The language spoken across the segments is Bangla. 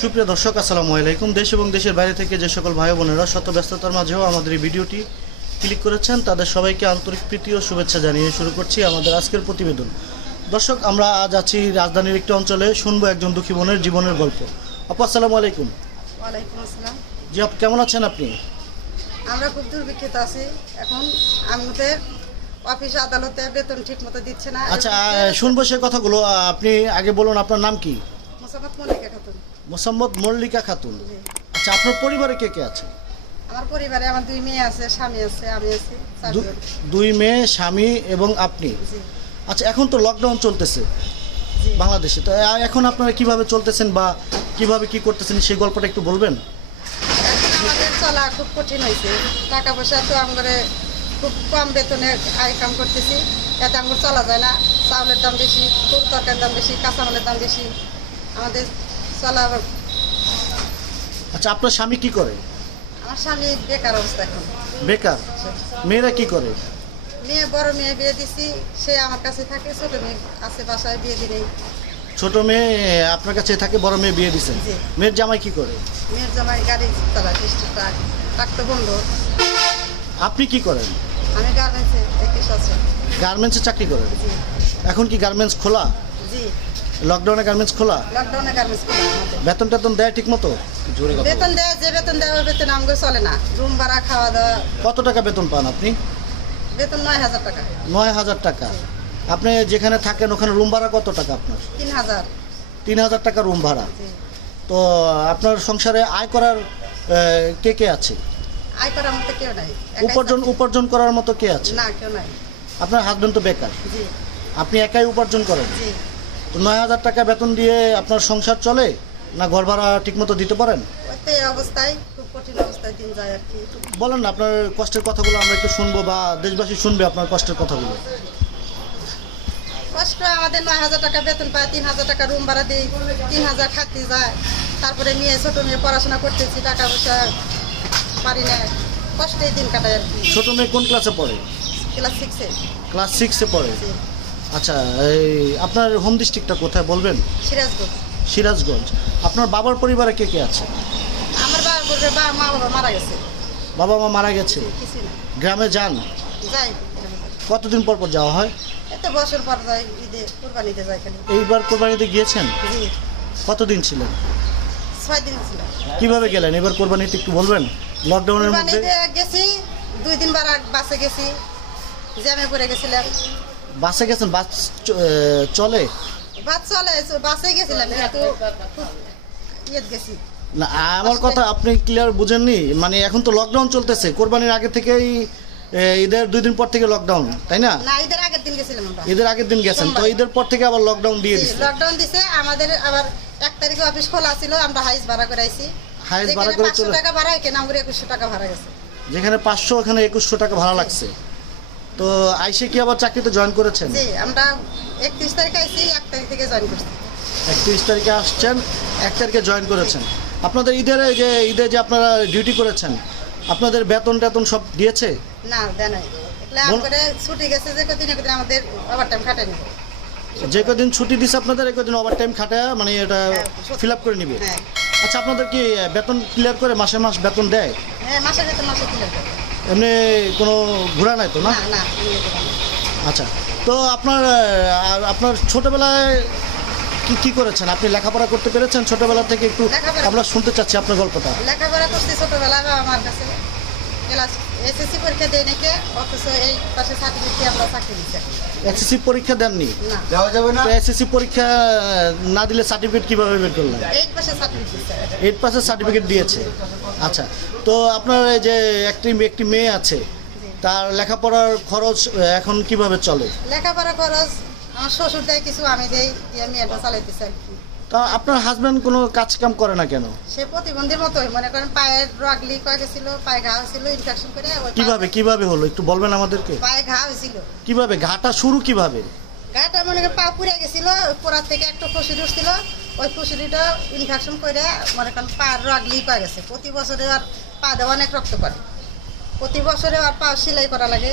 সুপ্রিয় দর্শক আসসালামু আলাইকুম। দেশ এবং দেশের বাইরে থেকে যে সকল ভাই বোনেরা শত ব্যস্ততার মাঝেও আমাদের এই ভিডিওটি ক্লিক করেছেন তাদের সবাইকে আন্তরিক প্রীতি ও শুভেচ্ছা জানিয়ে শুরু করছি আমাদের আজকের প্রতিবেদন। দর্শক আমরা আজ আছি রাজধানীর একটি অঞ্চলে শুনব একজন দুঃখী বোনের জীবনের গল্প। আপু আসসালামু আলাইকুম। ওয়ালাইকুম আসসালাম। জি আপু কেমন আছেন আপনি? আমরা খুব দুর্ভিক্ষিত আছি। এখন আমাদের অফিস আদালতে বেতন ঠিক মতো দিচ্ছে না। আচ্ছা শুনব সে কথাগুলো। আপনি আগে বলুন আপনার নাম কি? মোসাম্মদ মল্লিকা খাতুন মোসাম্মদ মল্লিকা খাতুন। আচ্ছা আপনার পরিবারে কে কে আছে? আমার পরিবারে আমার দুই মেয়ে আছে স্বামী আছে আমি আছি দুই মেয়ে স্বামী এবং আপনি? আচ্ছা এখন তো লকডাউন চলতেছে বাংলাদেশে। তো এখন আপনারা কীভাবে চলতেছেন বা কীভাবে কি করতেছেন সেই গল্পটা একটু বলবেন? আমাদের চলা খুব কঠিন হয়েছে। টাকা পয়সা তো আমরা খুব কম বেতনে আয় কাম করতেছি। এতে আমার চলা যায় না। চাউলের দাম বেশি ফুল তরকারির দাম বেশি কাঁচামালের দাম বেশি। আমাদের চলা আচ্ছা আপনার স্বামী কি করে? আমার স্বামী বেকার অবস্থা এখন। বেকার? মেয়েরা কি করে? মেয়ে বড় মেয়ে বিয়ে দিছি সে আমার কাছে থাকে ছোট মেয়ে আছে বাসায় বিয়ে দিলেই ছোট মেয়ে আপনার কাছে থাকে বড় মেয়ে বিয়ে দিছেন জি। মেয়ের জামাই কি করে? মেয়ের জামাই গাড়ি চালায় ডিস্ট্রিক্ট ট্রাক ট্রাক তো বন্ধ। আপনি কি করেন? আমি গার্মেন্টসে আছে গার্মেন্টসে চাকরি করেন? জি। এখন কি গার্মেন্টস খোলা? জি। লকডাউনে গার্মেন্টস খোলা? লকডাউনে গার্মেন্টস খোলা আমাদের। বেতন টেতন দেয় ঠিক মতো জোরে বেতন দেয় যে বেতন দেয় ওই বেতন আমাকে চলে না। রুম ভাড়া খাওয়া দাওয়া। কত টাকা বেতন পান আপনি? বেতন নয় হাজার টাকা। নয় হাজার টাকা। আপনি যেখানে থাকেন ওখানে রুম ভাড়া কত টাকা আপনার? তিন হাজার। তিন হাজার টাকা রুম ভাড়া। তো আপনার সংসারে আয় করার আহ, কে কে আছে? আয় করার মতো কেউ নাই। একাই উপার্জন থাকি। উপার্জন করার মতো কে আছে? না কেউ নাই। আপনার হাজবেন্ড তো বেকার। জি। আপনি একাই উপার্জন করেন? জি। তো নয় হাজার টাকা বেতন দিয়ে আপনার সংসার চলে না ঘর ভাড়া ঠিকমতো দিতে পারেন? এই অবস্থায় খুব কঠিন অবস্থায় দিন যায় আর কি। বলেন না আপনার কষ্টের কথাগুলো আমরা একটু শুনব বা দেশবাসী শুনবে আপনার কষ্টের কথাগুলো। কষ্ট আমাদের নয় হাজার টাকা বেতন পায় তিন হাজার টাকা রুম ভাড়া দিই তিন হাজার খাতে যায়। তারপরে মেয়ে ছোট মেয়ে পড়াশোনা করতেছি টাকা পয়সা পারি না। কষ্টেই দিন কাটায় আর কি। ছোট মেয়ে কোন ক্লাসে পড়ে? ক্লাস সিক্সে ক্লাস সিক্সে পড়ে। আচ্ছা এই আপনার হোম ডিস্ট্রিক্টটা কোথায় বলবেন? সিরাজগঞ্জ। সিরাজগঞ্জ। আপনার বাবার পরিবারে কে কে আছে? আমার বাবা বলবে বা মা বাবা মারা গেছে। বাবা মা মারা গেছে? গ্রামে যান? যাই। কতদিন পর পর যাওয়া হয়? এত বছর পর যাই ঈদে কোরবানিতে যাই খালি। এইবার কোরবানিতে গিয়েছেন? জি। কতদিন ছিলেন? ছয় দিন ছিল। কীভাবে গেলেন? এবার কোরবানিতে একটু বলবেন? লকডাউনের মধ্যে? গেছি দুই দিন বার বাসে গেছি জ্যামে পড়ে গেছিলাম। বাসে গেছেন? বাস চলে? বাস চলে বাসে গেছিলাম কিন্তু ইয়েত গেছি। না আমার কথা আপনি ক্লিয়ার বুঝেননি? মানে এখন তো লকডাউন চলতেছে কোরবানির আগে থেকেই ঈদের দুই দিন পর থেকে লকডাউন তাই না? না ঈদের আগের দিন গেছিলাম আমরা। ঈদের আগের দিন গেছেন তো ঈদের পর থেকে আবার লকডাউন দিয়ে দিচ্ছে লকডাউন দিছে আমাদের আবার এক তারিখে অফিস খোলা ছিল আমরা হাইস ভাড়া করে আইছি। হাইস ভাড়া করে 500 চলে টাকা ভাড়া এখানে আমাদের একুশশো টাকা ভাড়া গেছে। যেখানে পাঁচশো ওখানে একুশশো টাকা ভাড়া লাগছে। তো আইসে কি আবার চাকরিতে জয়েন করেছেন? জি আমরা একত্রিশ তারিখে আইছি এক তারিখ থেকে জয়েন করছি। একত্রিশ তারিখে আসছেন এক তারিখে জয়েন করেছেন। আপনাদের ঈদের এই যে ঈদে যে আপনারা ডিউটি করেছেন আপনাদের বেতন টেতন সব দিয়েছে? না দেয় নাই। করে ছুটি গেছে যে কদিন কদিন আমাদের ওভার টাইম খাটাই নিব যে কদিন ছুটি দিছে আপনাদের এই কদিন ওভার টাইম খাটায় মানে এটা হ্যাঁ, ফিল আপ করে নিবে। হ্যাঁ। আচ্ছা আপনাদের কি বেতন ক্লিয়ার করে মাসে মাস বেতন দেয়? হ্যাঁ মাসে বেতন মাসে কিলো এমনি কোনো ঘোরা নাই তো না। আচ্ছা তো আপনার আপনার ছোটবেলায় কি কি করেছেন? আপনি লেখাপড়া করতে পেরেছেন ছোটবেলা থেকে একটু আমরা শুনতে চাচ্ছি আপনার গল্পটা। লেখাপড়া করতে ছোটবেলায় আমার কাছে। ক্লাস এসএসসি পরীক্ষা দেয় নাকি অথচ এই পাশে সার্টিফিকেট আমরা চাকরি দিচ্ছি। এসএসসি পরীক্ষা দেননি? না। যাওয়া যাবে না? এসএসসি পরীক্ষা না দিলে সার্টিফিকেট কীভাবে বের করলেন? এইট পাশে সার্টিফিকেট দিচ্ছে। এইট পাসের সার্টিফিকেট দিয়েছে। আচ্ছা তো আপনার এই যে একটি একটি মেয়ে আছে তার লেখাপড়ার খরচ এখন কীভাবে চলে? লেখাপড়া খরচ আমার শ্বশুর দেয় কিছু আমি দেই দিয়ে মেয়েটা চালাইতেছি আর কি। তা আপনার হাজব্যান্ড কোনো কাজ কাম করে না কেন? সে প্রতিবন্ধীর মতোই মনে করেন পায়ের রাগলি কয়ে গেছিল পায়ে ঘা হয়েছিল ইনফেকশন করে ওই কীভাবে কীভাবে হলো? একটু বলবেন আমাদেরকে। পায়ে ঘা হয়েছিল। কীভাবে? ঘাটা শুরু কীভাবে? গাটা মনে করেন পা পুড়ে গেছিল পোড়ার থেকে একটা ফুসুরি উঠছিল ওই ফুসুরিটা ইনফেকশন করে মনে করেন পা রাগলি পায়ে গেছে। প্রতি বছরে আর পা দেওয়া অনেক রক্ত করে প্রতি বছরে আর পা সেলাই করা লাগে।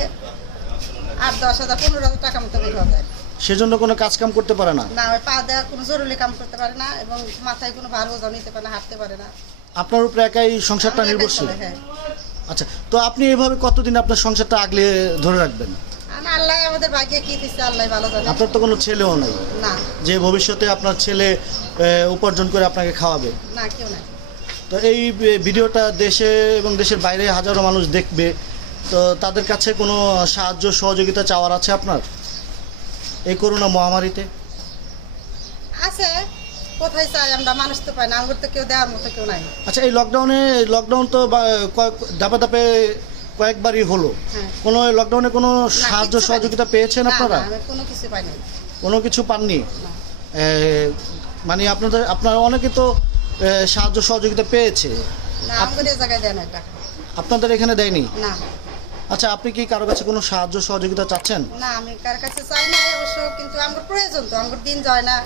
আট দশ হাজার পনেরো হাজার টাকা মতো বের হওয়া যায়। সেজন্য কোনো কাজ কাম করতে পারে না? না ওই পা দেওয়া কোনো জরুরি কাম করতে পারে না এবং মাথায় কোনো ভার ওজন নিতে পারে না হাঁটতে পারে না। আপনার উপরে একাই সংসারটা আমি একাই নির্ভরশীল? চলে, হ্যাঁ। আচ্ছা তো আপনি এভাবে কতদিন আপনার সংসারটা আগলে ধরে রাখবেন? আর আল্লাহ আমাদের ভাগ্যে কি দিচ্ছে আল্লাহ ভালো জানে। আপনার তো কোনো ছেলেও নাই। না। যে ভবিষ্যতে আপনার ছেলে আহ, উপার্জন করে আপনাকে খাওয়াবে। না কেউ না তো এই ভিডিওটা দেশে এবং দেশের বাইরে হাজারো মানুষ দেখবে। তো তাদের কাছে কোনো সাহায্য সহযোগিতা চাওয়ার আছে আপনার? এই করোনা মহামারীতে? আছে কোথায় চাই আমরা? মানুষ তো পাই না আমার তো কেউ দেওয়ার মতো কেউ নাই। আচ্ছা এই লকডাউনে লকডাউন তো বা- কয়েক ধাপে ধাপে কয়েকবারই হলো। হ্যাঁ। কোনো লকডাউনে কোনো সাহায্য কিচ্ছু পাইনি। সহযোগিতা পেয়েছেন না, আপনারা? না, আমি কোনো কিছু পাই নাই কোনো কিছু পাননি? না। এ, মানে আপনাদের আপনারা অনেকে তো এ, সাহায্য সহযোগিতা পেয়েছে। না জায়গায় দেয় না টাকা আপনাদের এখানে দেয়নি? না। আচ্ছা আপনি কি কারও কাছে কোনো সাহায্য সহযোগিতা চাচ্ছেন? না আমি কার কাছে চাই না অবশ্য কিন্তু আমার প্রয়োজন তো আমার দিন যায় না।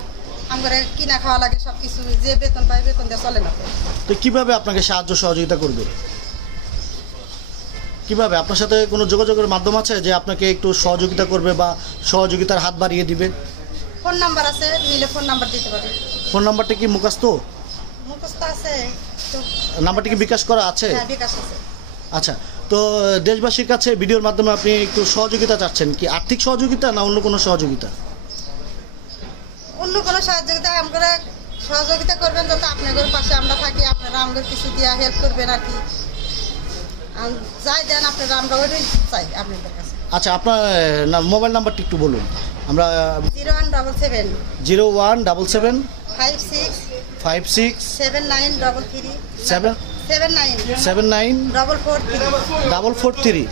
আমার কিনা খাওয়া লাগে সব কিছু যে বেতন পাই বেতন দিয়ে চলে না তো কীভাবে আপনাকে সাহায্য সহযোগিতা করবে? কীভাবে? আপনার সাথে কোনো যোগাযোগের মাধ্যম আছে যে আপনাকে একটু সহযোগিতা করবে বা সহযোগিতার হাত বাড়িয়ে দিবে? ফোন নাম্বার আছে নিলে ফোন নাম্বার দিতে পারে। ফোন নাম্বারটা কি মুখস্থ? মুখস্থ আছে তো নাম্বারটা কি বিকাশ করা আছে? হ্যাঁ বিকাশ আছে। আচ্ছা তো দেশবাসীর কাছে ভিডিওর মাধ্যমে আপনি একটু সহযোগিতা চাচ্ছেন কি আর্থিক সহযোগিতা না অন্য কোনো সহযোগিতা? অন্য কোনো সহযোগিতা আমরা সহযোগিতা করবেন যত আপনাদের পাশে আমরা থাকি আপনারা আমাদের কিছু দিয়ে হেল্প করবেন আর কি। যাই দেন আপনারা আমরা ওইটাই চাই আপনাদের কাছে। আচ্ছা আপনার মোবাইল নাম্বারটি একটু বলুন। আমরা zero one double seven. Zero one double seven five six five six seven nine double three. Seven seven nine. Double four three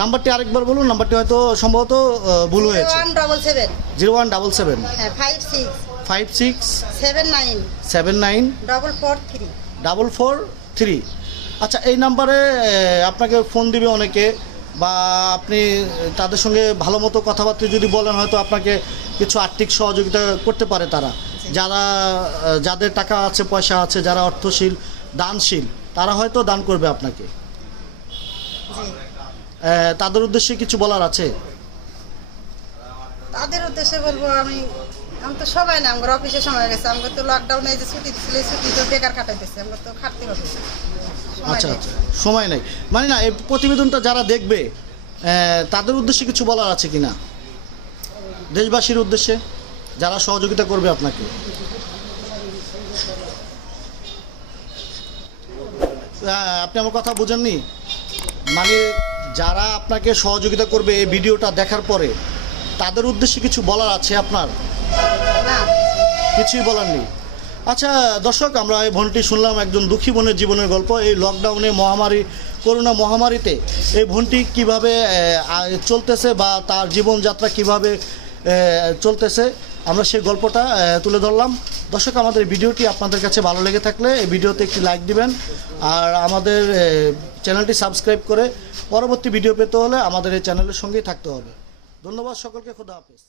নাম্বারটি আরেকবার বলুন নাম্বারটি হয়তো সম্ভবত ভুল হয়েছে। Zero one double seven five six five six seven nine. Seven nine. Double four three double four three আচ্ছা এই নাম্বারে আপনাকে ফোন দিবে অনেকে বা আপনি তাদের সঙ্গে ভালো মতো কথাবার্তা যদি বলেন হয়তো আপনাকে কিছু আর্থিক সহযোগিতা করতে পারে তারা। যারা যাদের টাকা আছে পয়সা আছে যারা অর্থশীল দানশীল তারা হয়তো দান করবে আপনাকে। তাদের উদ্দেশ্যে কিছু বলার আছে? তাদের উদ্দেশ্যে বলব আমি আমি তো সবাই না আমার অফিসে সময় গেছে আমাকে তো লকডাউনে যে ছুটি দিচ্ছিল ছুটি তো বেকার কাটাইতেছে আমরা তো খাটতে হবে। আচ্ছা আচ্ছা সময় নেই। মানে না এই প্রতিবেদনটা যারা দেখবে তাদের উদ্দেশ্যে কিছু বলার আছে কি না দেশবাসীর উদ্দেশ্যে যারা সহযোগিতা করবে আপনাকে। আপনি আমার কথা বুঝেননি? মানে যারা আপনাকে সহযোগিতা করবে এই ভিডিওটা দেখার পরে তাদের উদ্দেশ্যে কিছু বলার আছে আপনার? কিছুই বলার নেই। আচ্ছা দর্শক আমরা এই ভনটি শুনলাম একজন দুঃখী বোনের জীবনের গল্প। এই লকডাউনে মহামারী করোনা মহামারীতে এই ভনটি কীভাবে চলতেছে বা তার জীবনযাত্রা কীভাবে চলতেছে। আমরা সেই গল্পটা তুলে ধরলাম। দর্শক, আমাদের ভিডিওটি আপনাদের কাছে ভালো লেগে থাকলে এই ভিডিওতে একটি লাইক দিবেন। আর আমাদের চ্যানেলটি সাবস্ক্রাইব করে পরবর্তী ভিডিও পেতে হলে আমাদের এই চ্যানেলের সঙ্গেই থাকতে হবে। ধন্যবাদ সকলকে, খোদা হাফেজ।